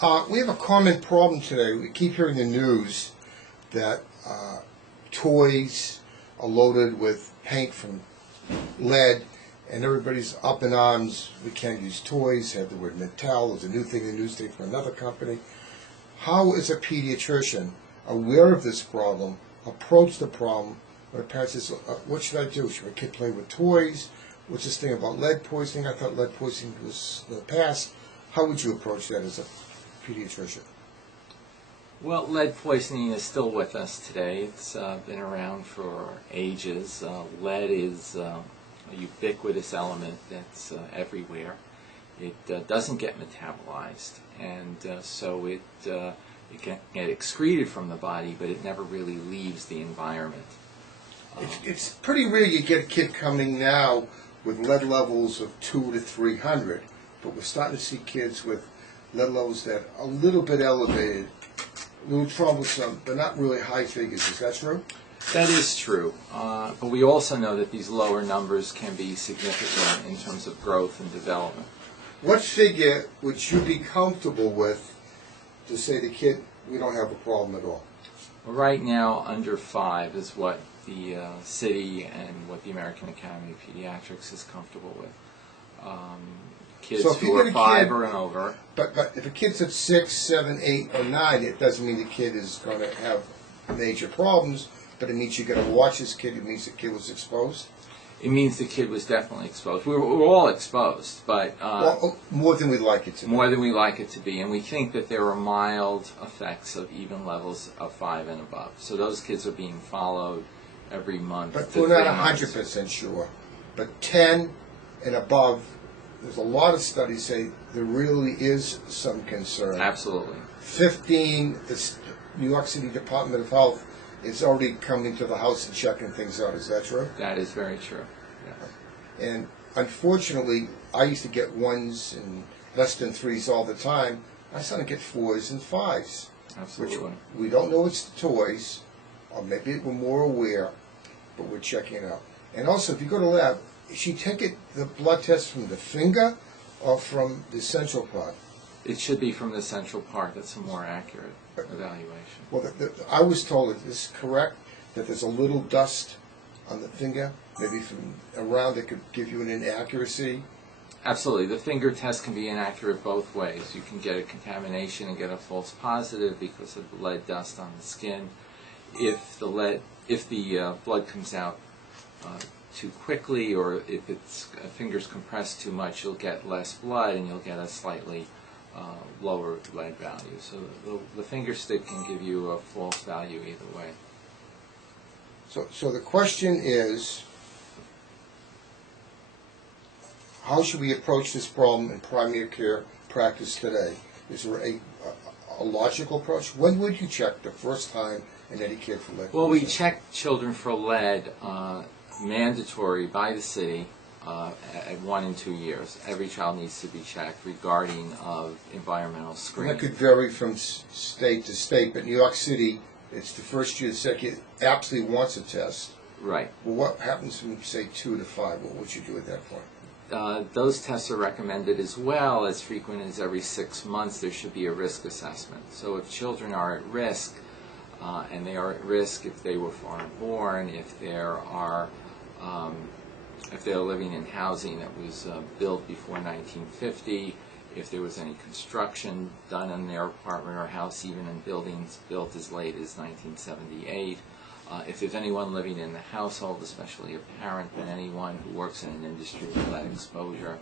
We have a common problem today. We keep hearing the news that toys are loaded with paint from lead, and everybody's up in arms. We can't use toys. Had the word Mattel. There's a new thing in the news today from another company. How is a pediatrician aware of this problem, approach the problem, when a parent says, what should I do? Should my kid play with toys? What's this thing about lead poisoning? I thought lead poisoning was the past. How would you approach that as a pediatrician? Well, lead poisoning is still with us today. It's been around for ages. Lead is a ubiquitous element that's everywhere. It doesn't get metabolized, and so it can get excreted from the body, but it never really leaves the environment. It's pretty rare you get a kid coming now with lead levels of 200 to 300, but we're starting to see kids with lead levels that are a little bit elevated, a little troublesome, but not really high figures. Is that true? That is true, but we also know that these lower numbers can be significant in terms of growth and development. What figure would you be comfortable with to say to the kid, we don't have a problem at all? Well, right now, under 5 is what the city and what the American Academy of Pediatrics is comfortable with. Kids who are 5 or and over. But if a kid's at 6, 7, 8, or 9, it doesn't mean the kid is going to have major problems, but it means you got to watch this kid. It means the kid was exposed. It means the kid was definitely exposed. We're all exposed, but well, more than we'd like it to be. More than we like it to be, and we think that there are mild effects of even levels of 5 and above. So those kids are being followed every month. But we're not 100% sure. But 10 and above, there's a lot of studies say there really is some concern. Absolutely. 15, the New York City Department of Health is already coming to the house and checking things out. Is that true? That is very true. Yeah. And unfortunately, I used to get 1s and less than 3s all the time. I started to get 4s and 5s. Absolutely. Which we don't know it's the toys, or maybe we're more aware, but we're checking it out. And also, if you go to lab, is she taking the blood test from the finger or from the central part? It should be from the central part. That's a more accurate evaluation. Well, I was told, is this correct, that there's a little dust on the finger, maybe from around, that could give you an inaccuracy? Absolutely. The finger test can be inaccurate both ways. You can get a contamination and get a false positive because of the lead dust on the skin. If the blood comes out too quickly, or if its fingers compressed too much, you'll get less blood and you'll get a slightly lower lead value. So the finger stick can give you a false value either way. So the question is, how should we approach this problem in primary care practice today? Is there a logical approach? When would you check the first time in any kid for lead? Well, we check children for lead mandatory by the city at 1 and 2 years. Every child needs to be checked regarding of environmental screening. And that could vary from state to state, but New York City, it's the first year the second year absolutely wants a test. Right. Well, what happens from, say, 2 to 5? What would you do at that point? Those tests are recommended as well. As frequent as every 6 months, there should be a risk assessment. So if children are at risk, and they are at risk if they were foreign born, if they're living in housing that was built before 1950, if there was any construction done in their apartment or house, even in buildings built as late as 1978, if there's anyone living in the household, especially a parent, and anyone who works in an industry with lead exposure,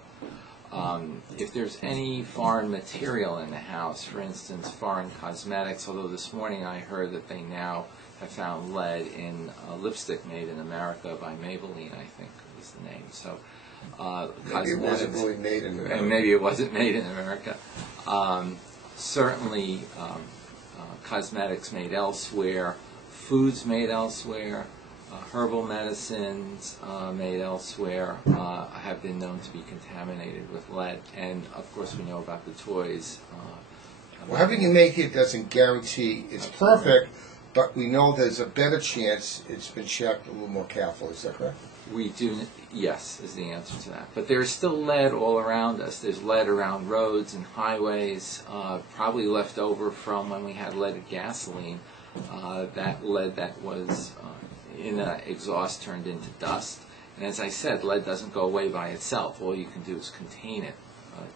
if there's any foreign material in the house, for instance, foreign cosmetics, although this morning I heard that they now have found lead in lipstick made in America by Maybelline, I think was the name. So maybe it wasn't really made in America. And maybe it wasn't made in America. Certainly cosmetics made elsewhere, foods made elsewhere, herbal medicines made elsewhere have been known to be contaminated with lead. And of course we know about the toys. Well, having it made here doesn't guarantee it's perfect, but we know there's a better chance it's been checked a little more carefully. Is that correct? We do, yes, is the answer to that. But there's still lead all around us. There's lead around roads and highways, probably left over from when we had leaded gasoline. That lead that was in an exhaust turned into dust. And as I said, lead doesn't go away by itself. All you can do is contain it,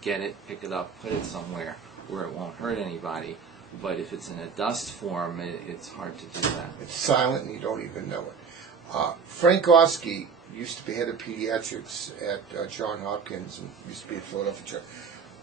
get it, pick it up, put it somewhere where it won't hurt anybody. But if it's in a dust form, it's hard to do that. It's silent and you don't even know it. Frank Oski used to be head of pediatrics at Johns Hopkins and used to be at Philadelphia,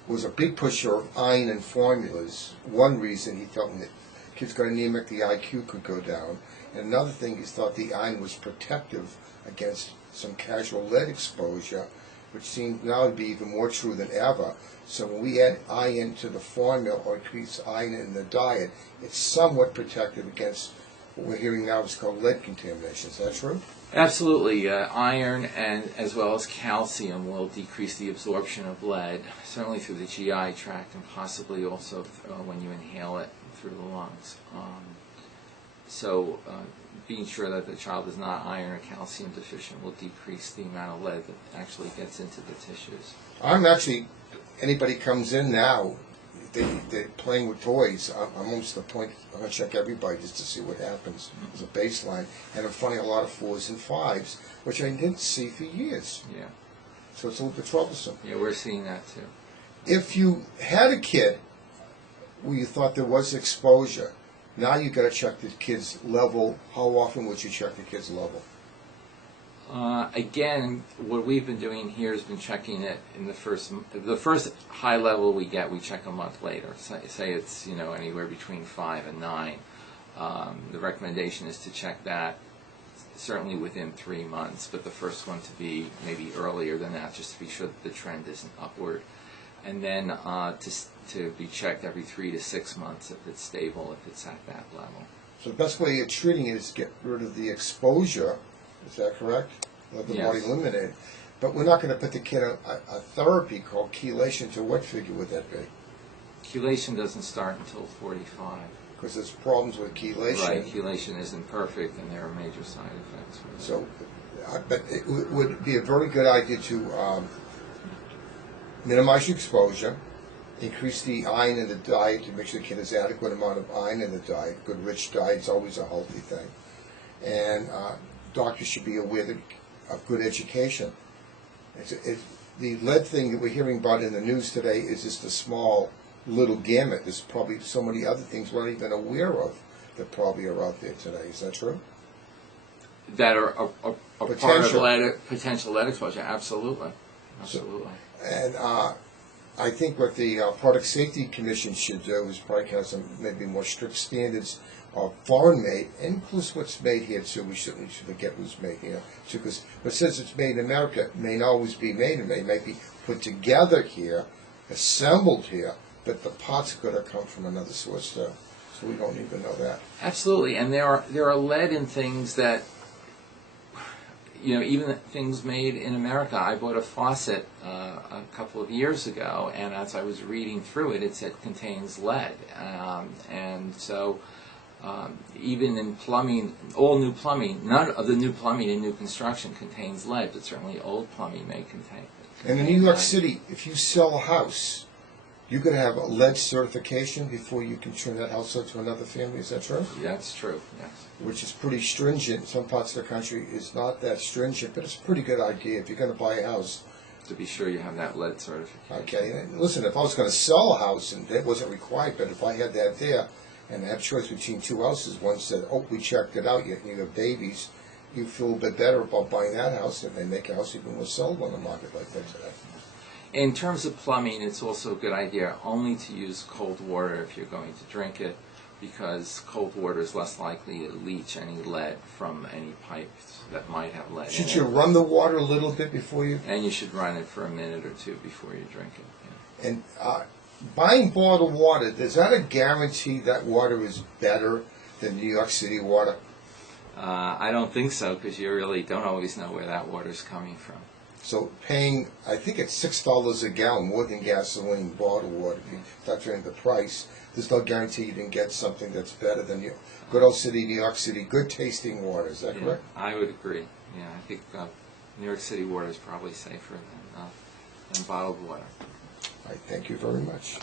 was a big pusher of iron and formulas. One reason he thought that kids got anemic, the IQ could go down. And another thing, he thought the iron was protective against some casual lead exposure, which seems now to be even more true than ever. So when we add iron to the formula or increase iron in the diet, it's somewhat protective against what we're hearing now is called lead contamination. Is that true? Absolutely. Iron and as well as calcium will decrease the absorption of lead, certainly through the GI tract and possibly also when you inhale it through the lungs. So being sure that the child is not iron or calcium deficient will decrease the amount of lead that actually gets into the tissues. I'm actually, anybody comes in now, they're playing with toys. I'm almost to the point, I'm going to check everybody just to see what happens as a baseline. And I'm finding a lot of 4s and 5s, which I didn't see for years. Yeah. So it's a little bit troublesome. Yeah, we're seeing that too. If you had a kid where you thought there was exposure, now you've got to check the kid's level. How often would you check the kid's level? Again, what we've been doing here has been checking it in the first high level we get. We check a month later. Say it's anywhere between 5 and 9. The recommendation is to check that certainly within 3 months, but the first one to be maybe earlier than that, just to be sure that the trend isn't upward, and then to be checked every 3 to 6 months if it's stable, if it's at that level. So the best way of treating it is to get rid of the exposure. Is that correct? Let the body eliminate it. But we're not going to put the kid on a therapy called chelation. To what figure would that be? Chelation doesn't start until 45. Because there's problems with chelation. Right, chelation isn't perfect and there are major side effects. So, but it would be a very good idea to minimize your exposure, increase the iron in the diet to make sure the kid has adequate amount of iron in the diet. Good rich diet is always a healthy thing. And doctors should be aware of good education. The lead thing that we're hearing about in the news today is just a small little gamut. There's probably so many other things we're not even aware of that probably are out there today. Is that true? That are part of potential lead exposure. Absolutely. Absolutely. And I think what the Product Safety Commission should do is probably have some maybe more strict standards of foreign made, and includes what's made here too. We certainly should forget what's made here too, but since it's made in America, it may not always be made in America. It might be put together here, assembled here, but the parts are going to come from another source too. So we don't even know that. Absolutely, and there are lead in things that, even things made in America. I bought a faucet a couple of years ago, and as I was reading through it, it said contains lead, and so. Even in plumbing, all new plumbing, none of the new plumbing in new construction contains lead, but certainly old plumbing may contain it. And in New York City, if you sell a house, you're going to have a lead certification before you can turn that house out to another family. Is that true? That's true, yes. Which is pretty stringent. In some parts of the country is not that stringent, but it's a pretty good idea if you're going to buy a house. To be sure you have that lead certification. Okay, and listen, if I was going to sell a house and that wasn't required, but if I had that there, and have choice between two houses, one said, oh, we checked it out, you have babies, you feel a bit better about buying that house, and they make a house even more sellable on the market like that today. In terms of plumbing, it's also a good idea only to use cold water if you're going to drink it, because cold water is less likely to leach any lead from any pipes that might have lead in it. Should you run the water a little bit before you? And you should run it for a minute or two before you drink it. Yeah. And buying bottled water, is that a guarantee that water is better than New York City water? I don't think so, because you really don't always know where that water's coming from. So paying, I think it's $6 a gallon, more than gasoline bottled water, if you factor in the price, there's no guarantee you can get something that's better than your good old city, New York City, good tasting water. Is that correct? I would agree. Yeah, I think New York City water is probably safer than bottled water. I thank you very much.